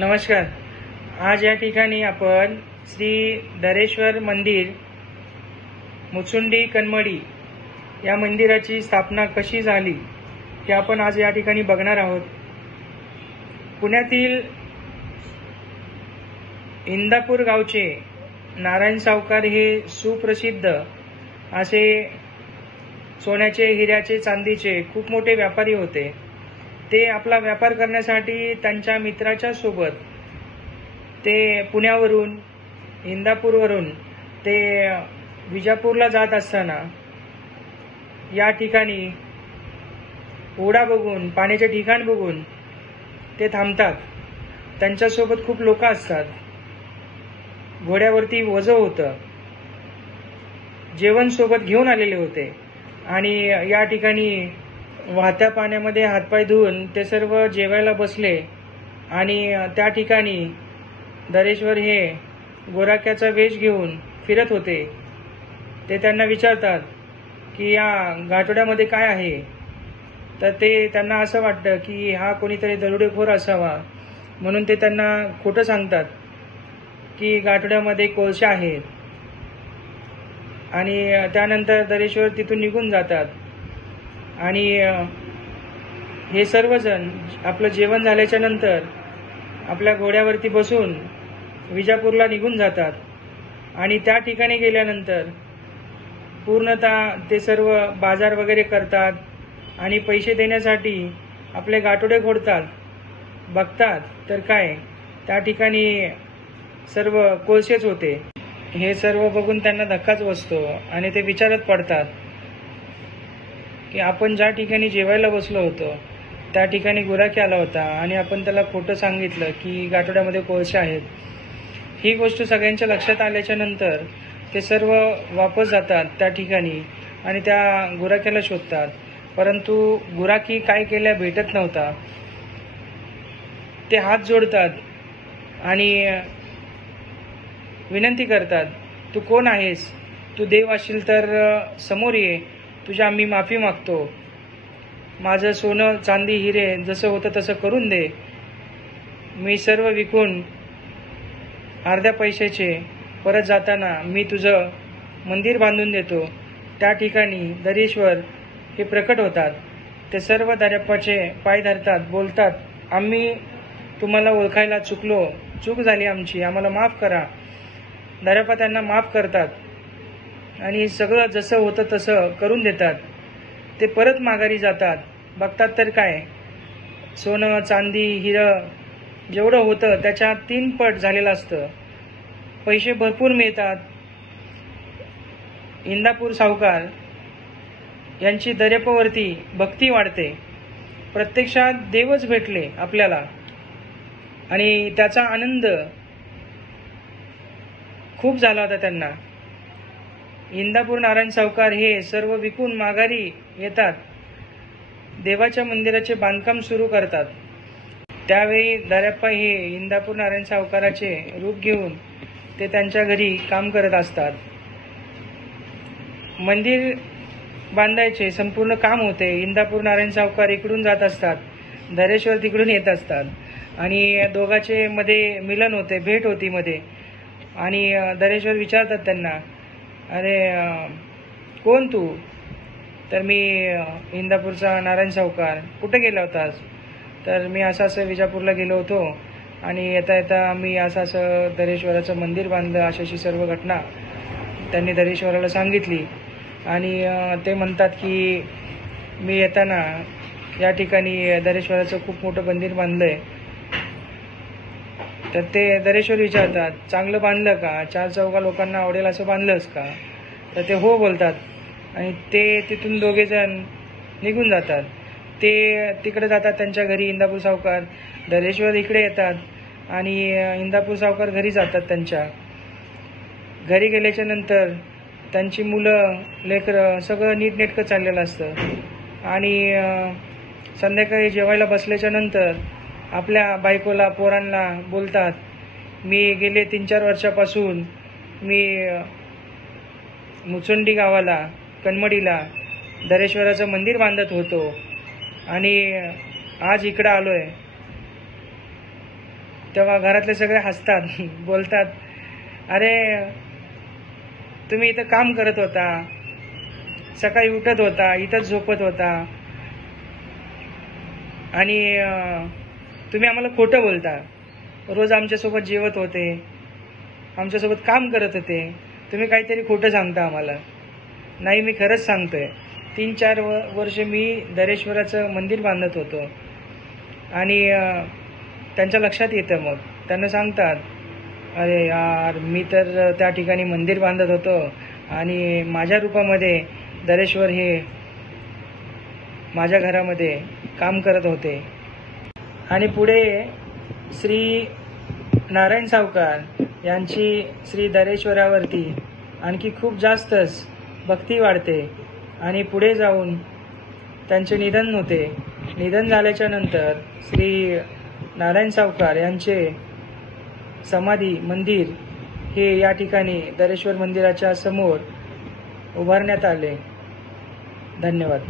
नमस्कार। आज या ठिकाणी आपण श्री दरेश्वर मंदिर मुचुंडी कन्मडी या मंदिराची स्थापना कशी झाली हे आपण आज या ठिकाणी बघणार आहोत। पुण्यातील इंदापूर गावचे नारायण सावकार हे सुप्रसिद्ध असे सोन्याचे, हिऱ्याचे, चांदीचे खूप मोठे व्यापारी होते। ते आपला व्यापार करण्यासाठी त्यांच्या मित्राच्या सोबत ते पुण्यावरून इंदापूरवरून ते विजापूरला जात असताना या ठिकाणी ओढा बघून, पाण्याचे ठिकाण बघून ते थांबतात। त्यांच्यासोबत खूप लोक असतात। घोड्यावरती ओझं होतं, जेवण सोबत घेऊन आलेले होते आणि या ठिकाणी वाहत्या पाण्यामध्ये हातपाय धुवून ते सर्व जेवायला बसले आणि त्या ठिकाणी दरेश्वर हे गोराक्याचा वेश घेऊन फिरत होते। ते त्यांना विचारतात की या गाठोड्यामध्ये काय आहे, तर ते त्यांना असं वाटतं की हा कोणीतरी दरोडेखोर असावा, म्हणून ते त्यांना खोटं सांगतात की गाठोड्यामध्ये कोळसे आहेत। आणि त्यानंतर दरेश्वर तिथून निघून जातात आणि हे सर्वजण आपलं जेवण झाल्याच्या नंतर आपल्या घोड्यावरती बसून विजापूरला निघून जातात। आणि त्या ठिकाणी गेल्यानंतर पूर्णतः ते सर्व बाजार वगैरे करतात आणि पैसे देण्यासाठी आपले गाठोडे खोडतात। बघतात तर काय, त्या ठिकाणी सर्व कोळसेच होते। हे सर्व बघून त्यांना धक्काच बसतो आणि ते विचारत पडतात की आपण ज्या ठिकाणी जेवायला बसलो होतो त्या ठिकाणी गुराखी आला होता आणि आपण त्याला खोटं सांगितलं की गाठोड्यामध्ये कोळसे आहेत। ही गोष्ट सगळ्यांच्या लक्षात आल्याच्या नंतर ते सर्व वापस जातात त्या ठिकाणी आणि त्या गुराख्याला शोधतात, परंतु गुराखी काय केल्या भेटत नव्हता। ते हात जोडतात आणि विनंती करतात, तू कोण आहेस? तू देव असशील तर समोर ये, तुझ्या आम्ही माफी मागतो। माझं सोनं, चांदी, हिरे जसं होतं तसं करून दे। मी सर्व विकून अर्ध्या पैशाचे परत जाताना मी तुझं मंदिर बांधून देतो। त्या ठिकाणी दरेश्वर हे प्रकट होतात। ते सर्व दर्यापाचे पाय धरतात, बोलतात, आम्ही तुम्हाला ओळखायला चुकलो, चूक झाली आमची, आम्हाला माफ करा। दर्यापा त्यांना माफ करतात आणि सगळं जसं होतं तसं करून देतात। ते परत माघारी जातात। बघतात तर काय, सोनं, चांदी, हिरं जेवढं होतं त्याच्या 3 पट झालेलं असतं। पैसे भरपूर मिळतात। इंदापूर सावकार यांची दर्यापावरती भक्ती वाढते। प्रत्यक्षात देवच भेटले आपल्याला आणि त्याचा आनंद खूप झाला होता त्यांना। इंदापूर नारायण सावकार हे सर्व विकून माघारी येतात, देवाच्या मंदिराचे बांधकाम सुरू करतात। त्यावेळी दर्याप्पा हे इंदापूर नारायण सावकाराचे रूप घेऊन ते त्यांच्या घरी काम करत असतात। मंदिर बांधायचे संपूर्ण काम होते। इंदापूर नारायण सावकार इकडून जात असतात, दरेश्वर तिकडून येत असतात आणि दोघांचे मध्ये मिलन होते, भेट होती मध्ये। आणि दरेश्वर विचारतात त्यांना, अरे कोण तू? तर मी इंदापूरचा नारायण सावकार। कुठे गेला होतास? तर मी असं विजापूरला गेलो होतो आणि येता येता मी असं दरेश्वराचं मंदिर बांधलं, अशी सर्व घटना त्यांनी दरेश्वराला सांगितली। आणि ते म्हणतात की मी येताना या ठिकाणी दरेश्वराचं खूप मोठं मंदिर बांधलंय। तर ते दरेश्वर विचारतात, चांगलं बांधलं का? 4 लोकांना आवडेल असं बांधलंस का? तर ते हो बोलतात आणि ते तिथून दोघेजण निघून जातात। ते तिकडे जातात त्यांच्या घरी, इंदापूर सावकार। दरेश्वर इकडे येतात आणि इंदापूर सावकार घरी जातात। त्यांच्या घरी गेल्याच्या नंतर त्यांची मुलं, लेकरं सगळं नीटनेटकं चाललेलं असतं। आणि संध्याकाळी जेवायला बसल्याच्या नंतर आपल्या बायकोला, पोरांना बोलतात, मी गेले 3-4 वर्षापासून मी मुचुंडी गावाला, कन्मडीला दरेश्वराचं मंदिर बांधत होतो आणि आज इकडे आलोय। तेव्हा घरातले सगळे हसतात, बोलतात, अरे तुम्ही इथं काम करत होता, सकाळी उठत होता, इथंच झोपत होता आणि तुम्ही आम्हाला खोटं बोलता. रोज आमच्यासोबत जेवत होते, आमच्यासोबत काम करत होते, तुम्ही काहीतरी खोटं सांगता आम्हाला. नाही, मी खरंच सांगतोय. 3-4 वर्ष मी दरेश्वराचं मंदिर बांधत होतो आणि त्यांच्या लक्षात येतं. मग त्यांना सांगतात, अरे यार, मी तर त्या ठिकाणी मंदिर बांधत होतो आणि माझ्या रूपामध्ये दरेश्वर हे माझ्या घरामध्ये काम करत होते. आणि पुढे श्री नारायण सावकार यांची श्री दरेश्वरावरती आणखी खूप जास्तच भक्ती वाढते आणि पुढे जाऊन त्यांचे निधन होते. निधन झाल्याच्या नंतर श्री नारायण सावकार यांचे समाधी मंदिर हे या ठिकाणी दरेश्वर मंदिराच्या समोर उभारण्यात आले. धन्यवाद.